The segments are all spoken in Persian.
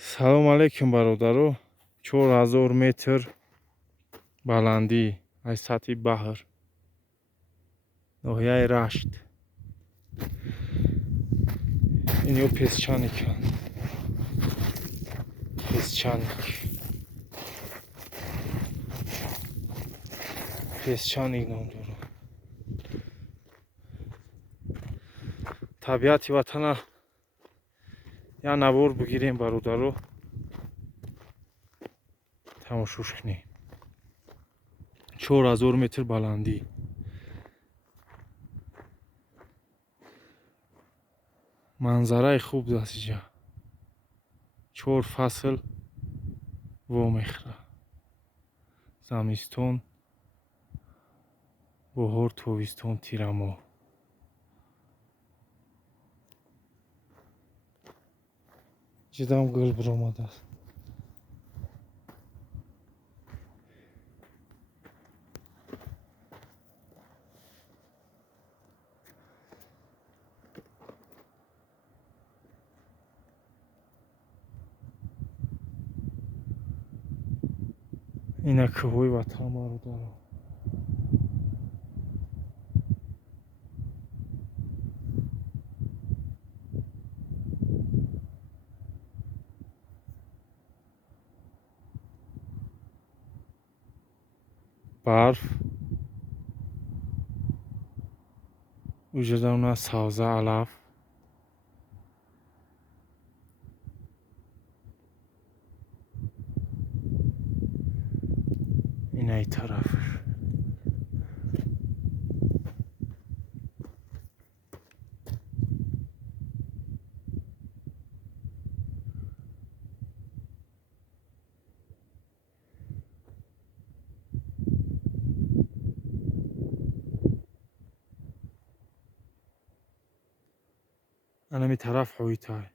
салом алейкум бародаро. 4000 метр баландӣ аз сатҳи баҳр, ноҳияи Рашт. Инё песчаниканд. Песчаник ном дорад. табиати ватана як навор бигирем бародаро, тамошош кунем. 4000 метр баландӣ. манзараи хуб аст инҷа. 4 фасл вомехӯрад. замистон, боҳор, тобистон, тирамоҳ. ҷидам гул биромадааст. ина кӯҳҳои ватан бародаро. барф уҷадана савза алаф. инаи тараф анами тараф ҳоитай.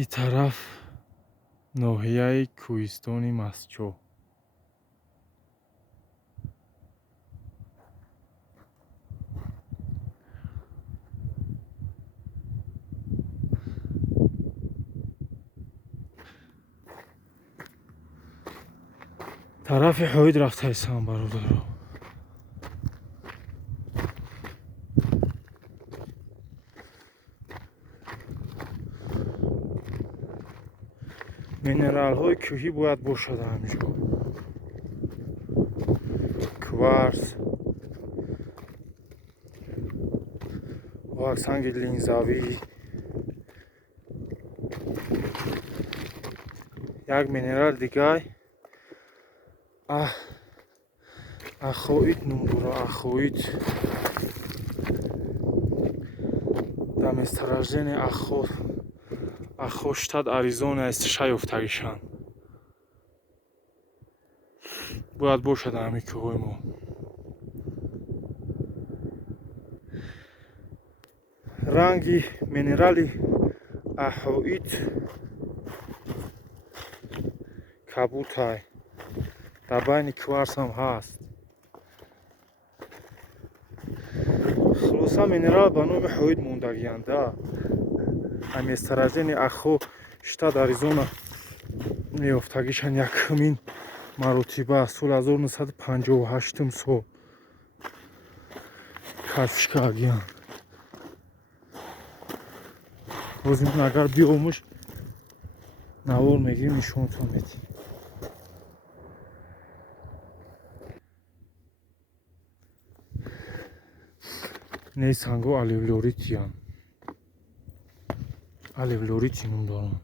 ин тараф ноҳияи кӯҳистони Мастчоҳ. тарафи ҳоид рафтаистам бародаро. минералҳои кӯҳӣ бояд бошад ҳамҷо. кварц, ваксанги линзавӣ. як минерал дигар ахоит ном дорад. ахоит дар месторождени ахо штат Аризона США ёфтагишанд. бояд бошад дар ҳамин кӯҳҳои мо. ранги минерали ахоит кабутай. дар байни кварц ҳам ҳаст. хулоса минерал ба номи ҳоид мондагианд. дар месторождени ахо штат Аризона ёфтагишанд. якумин маротиба соли 1958 сол кашф карданд. боз агар биёмӯш навор мегирем нишонатон медиҳем. инаи санго алевлоритиянд. алевлорити ном доранд.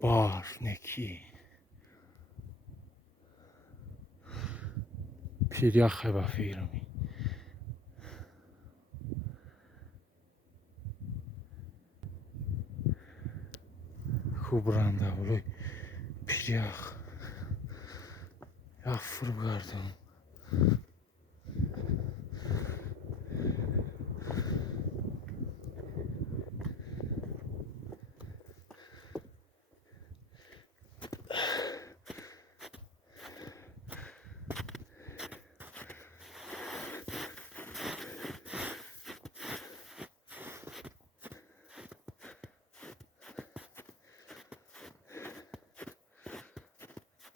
барф неки пиряхай ба фирми. Хуб ранда олой пирях. Яфр гардам.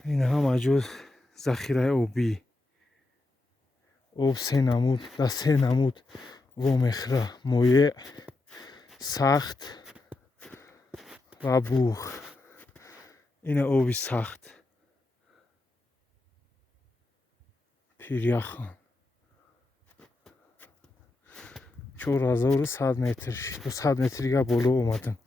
این هم جز ذخیره آبی. آب سه نمود، در سه نمود وامخره مایع، سخت و بوخ. این آبی سخت پیریخان 4100 метр 200 метрига боло омадам.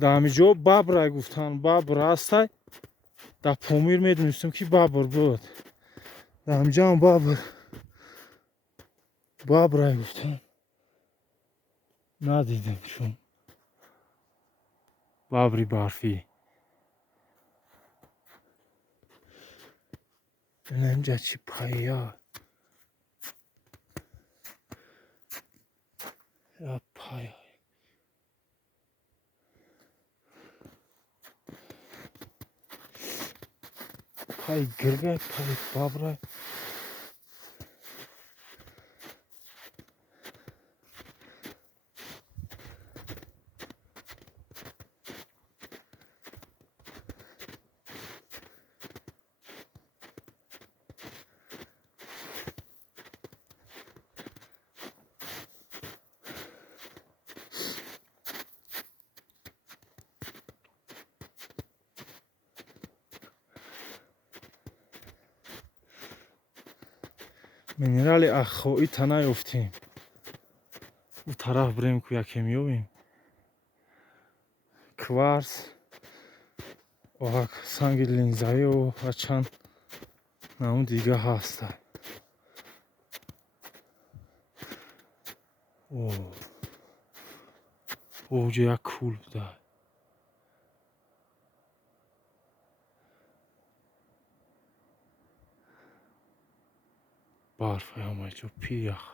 در همینجا ببر گفتن ببر هسته در پامیر میدونستم که ببر بود. در همینجا هم ببر گفتن ندیدم چون ببری برفی. اینجا چی پایا یا پایا پای گرگه پای ببره. минерали аххоӣ та наёфтем. у тараф бурем ку якем ёбем. кварц, санги линзаё ва чанд намуд дига ҳаста. оҷо як кул буда. барф ҳамаҷо пиях.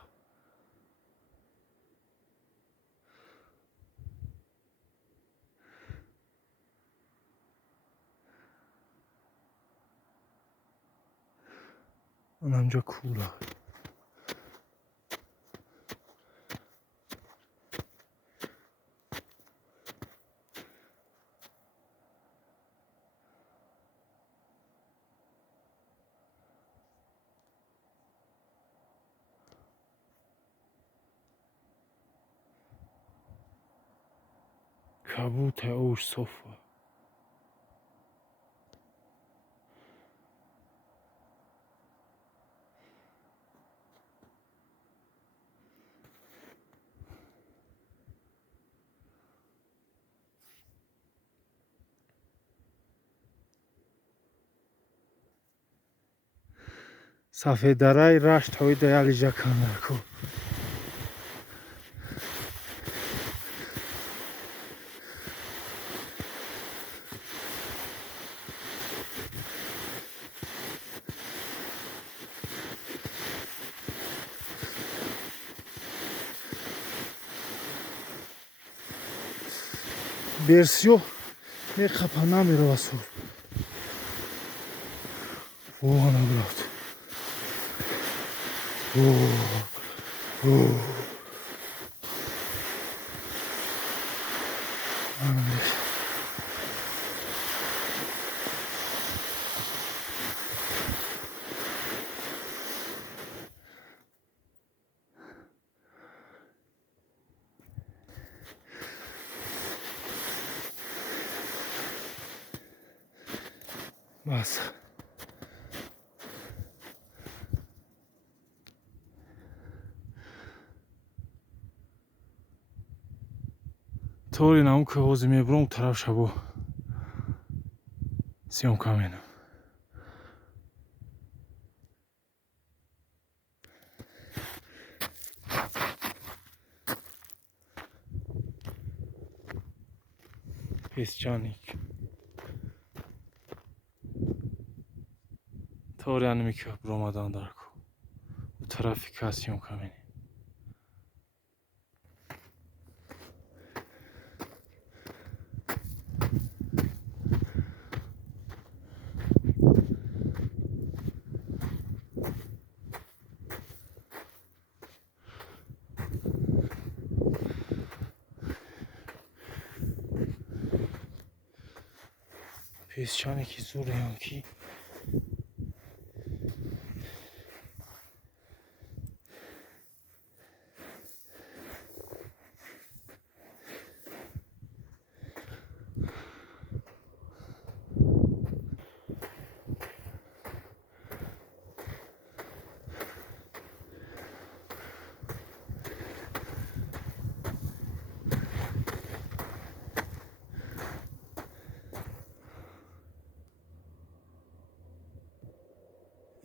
онамҷо кула. кабута ош софа. сафедараи рашт ҳоида ялижа кандаку. берсиё мехапа намеравасур. вона графт. бас طوری نمون که حوزی میبرم طرف شبو съёмка менам. песчаник طوری аними ки бромадан дарку طرفی که съёмка менам. песчаники зурян ки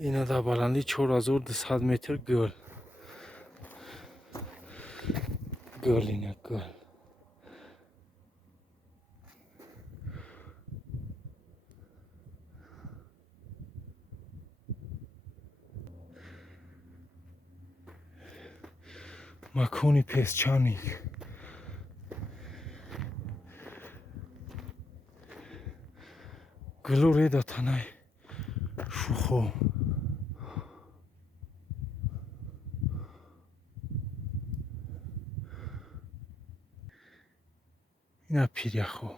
اینا در بلندی 4200 متر گل اینا گل مکانی песчаник گلوری دا تنای شوخو اینا پیریخو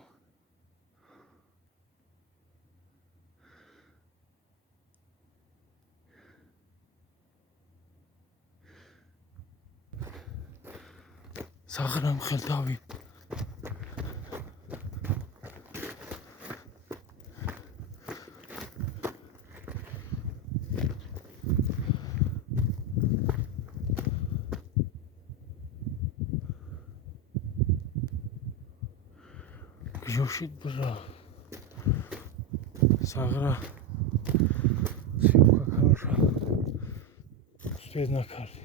ساغرم خلداوی گشید برا ساغرا съёмка کنشا успеть نکردی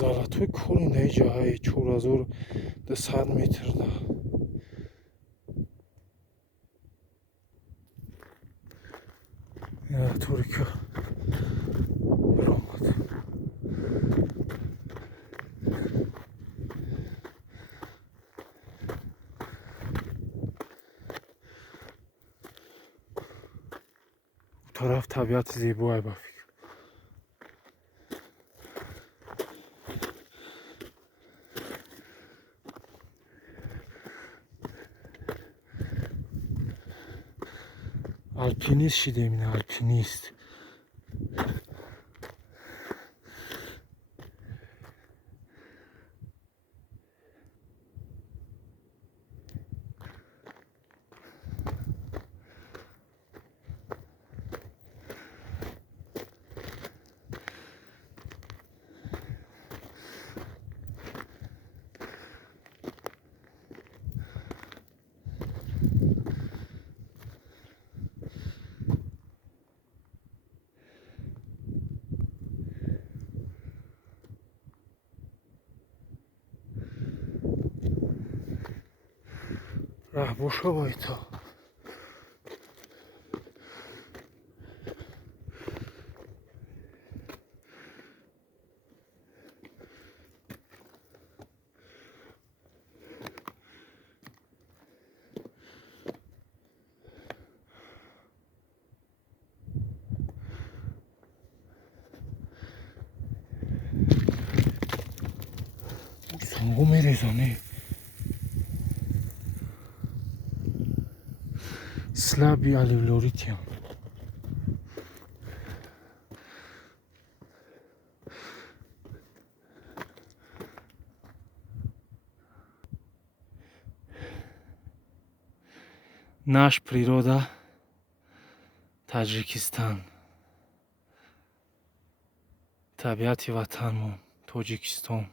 золотой кӯли дар ҷоҳаи 4200 метр да طوری که برآمد طرف طبیعت زیبایی با فکر الپینیست شدیم این الپینیست رهبوشا باید تا سنگو میریزانه слаби алювиолитиан наш природа таҷикистан табиати ватанмон тоҷикистон.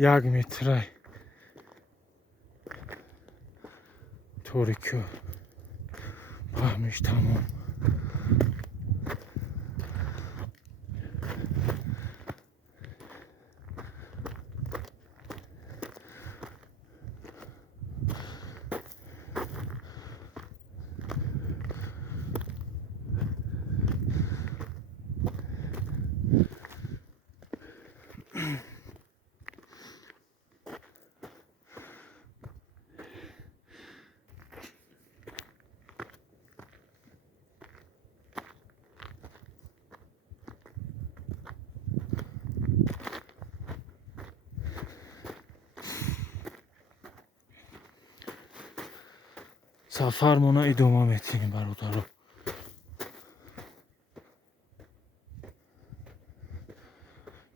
Як метрай торикё паҳмиш тамом. сафармона идома метинем бародаро.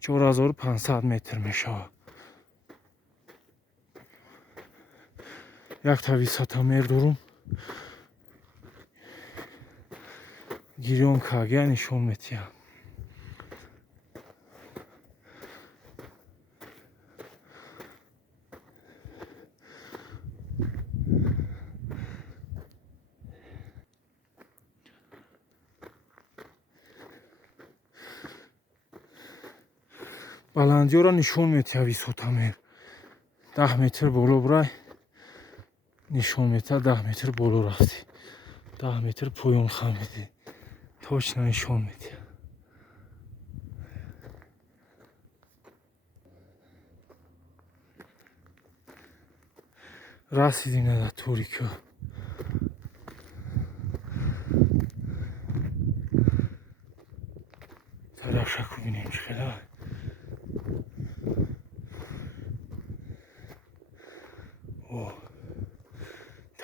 4500 метр мешавад. Як та висотамер дорум. гирёнкаga нишон метиҳам. баландиёро нишон метиҳад висотамер. 10 метр боло бурай нишон метиҳад 10 метр боло рафтӣ. 10 метр поён хамидӣ. точно нишон метиҳад. расидем да торикё. тарафшаку бинем чӣ хелай.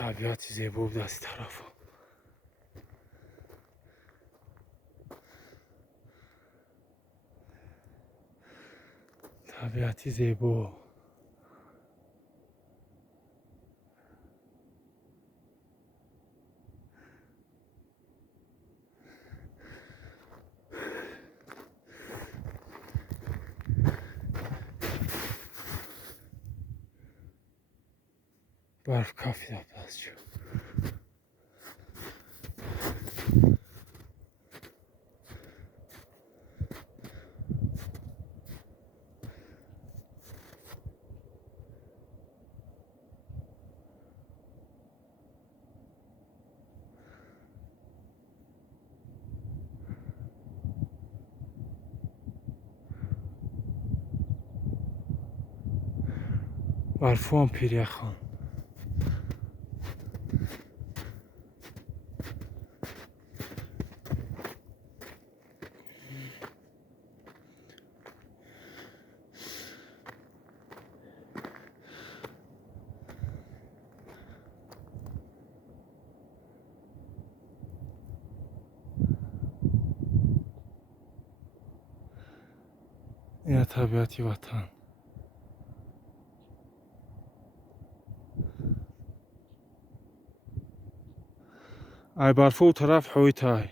табиати зебо буд аз тарафа. табиати зебо. барф кафида пасчо. барфуам пиряхан. ина табиати ватан. ай барфу тараф ҳойтай.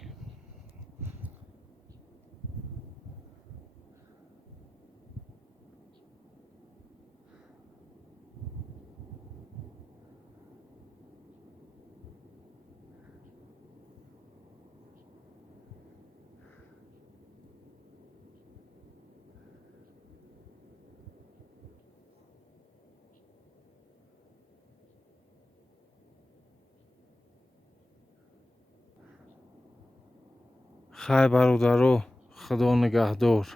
хай бародаро, худо нигаҳдор.